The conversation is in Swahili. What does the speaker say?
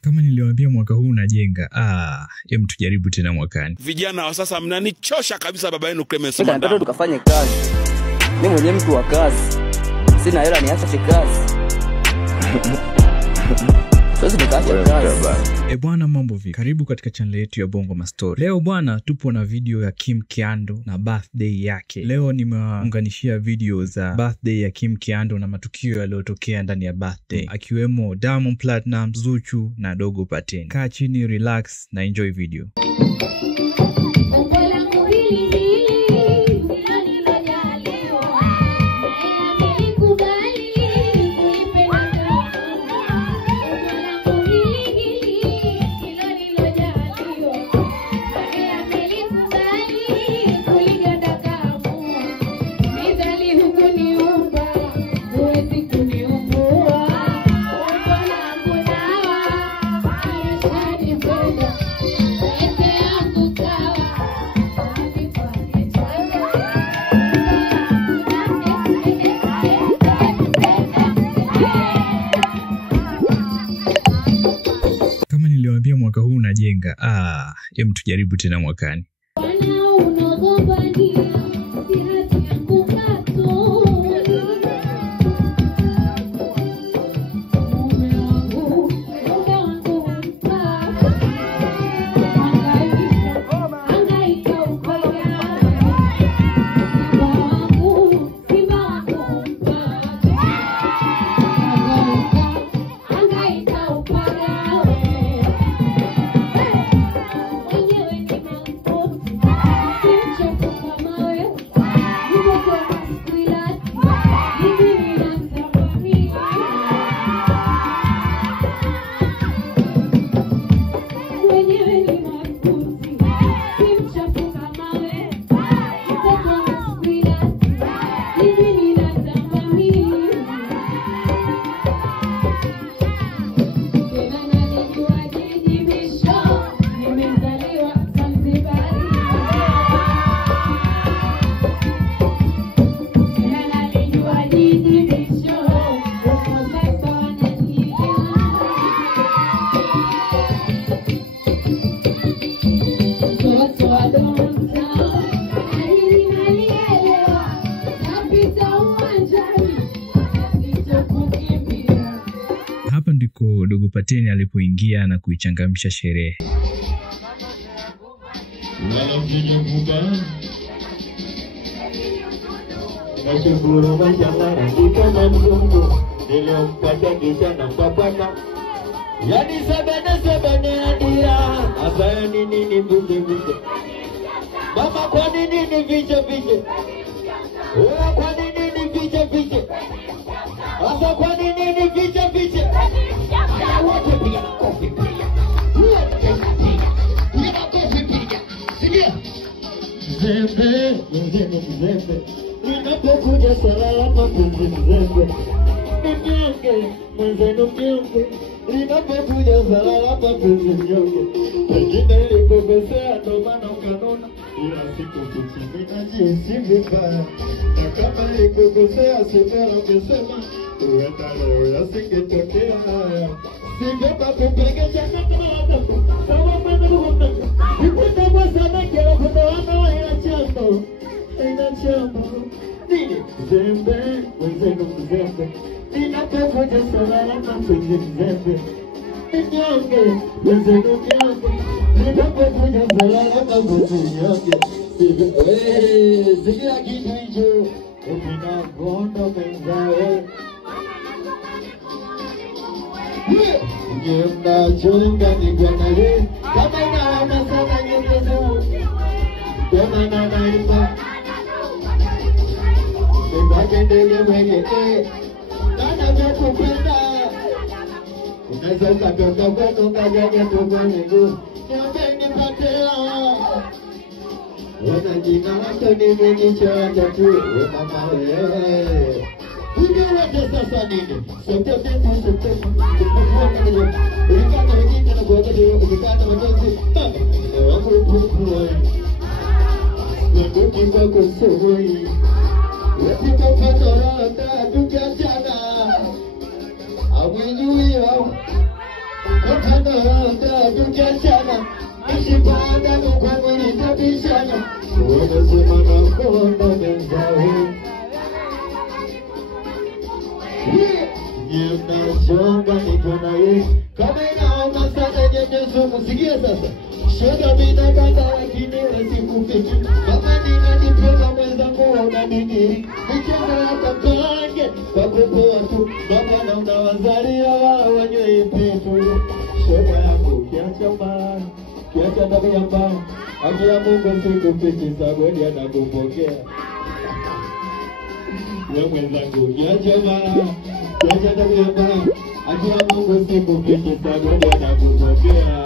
Kama niliwaambia mwaka huu unajenga, hem tujaribu tena mwakani. Vijana wa sasa mnanichosha kabisa baba yenu Clemence Mwaka Mandela. tukafanye kazi. Mimi mwenyewe mtu wa kazi. Sina hela niache kazi. Sasa nikaacha kazi. Bwana mambo vipi? Karibu katika channel yetu ya Bongo Mastori. Leo bwana tupo na video ya Kim Kiando na birthday yake. Leo nimeunganishia video za birthday ya Kim Kiando na matukio yaliyotokea ndani ya birthday, akiwemo Diamond Platnumz, Zuchu na Dogo Paten. Kaa chini, relax na enjoy video. Kama niliwaambia mwaka huu unajenga, hem tujaribu tena mwakani. Hapa ndiko Dogo Paten alipoingia na kuichangamsha sherehe. Yani sabane adia asaya nini buje mama kwa nini vije wewe kwa nini vije asa kwa nini vije wote piga kofi piga sikia zembe ninapokuja salama zembe mwenzenu mnyonge ninapokuja salama mnyonge pengine nilikosea ndo maana ukanona ila siku kutimina jinsi vibaya na kama nilikosea sivera ukisema uenda leo yasingetokea haya singeba kupegesha katamu kama mwana ipotaba sana kila kuna wana ina chamo nini zembe mwenzenu mzembe ninapokuja salama mzembe mnyonge mwenzenu mnyonge ninapokuja salama mnyonge sikia kitu hicho ukinakonda mwenzawe mnachunga ni gwanale kama inaona sana nyekezo kama nanaimba ndege mwengete nana vyakupenda unaweza ukatoka kwetu kajaja tukwa miguu niombe nipatea wana jina wako nimenichoja tu we mama wewe ugewaje sasa nini sote ulikata wengine na kuwakati ukikata machozi wako upukuwe nduki kwako sohoi wepiko patorota tukiachana awinyo Anaanga tukiachana, nishipanda kwa mwili tabishana. Wanasema nakonda menzao. Mnasonga nikiona Yesu. Kama inaona sana nyenyezo musikia sasa. Shoga mina kanda lakini wasikufiki. Kama ninanipenda mwenzangu unanini. Micheza hapa kange kwa kupoa tu. Baba na unawazalia wao wanywe petu. Shoga yangu kiacha mbaya, kiacha tabia mbaya. Haki ya Mungu sikufiki, sabodi anakupokea. Wewe mwenzangu kiacha mbaya, kiacha tabia mbaya. Haki ya Mungu sikufiki, sabodi anakupokea.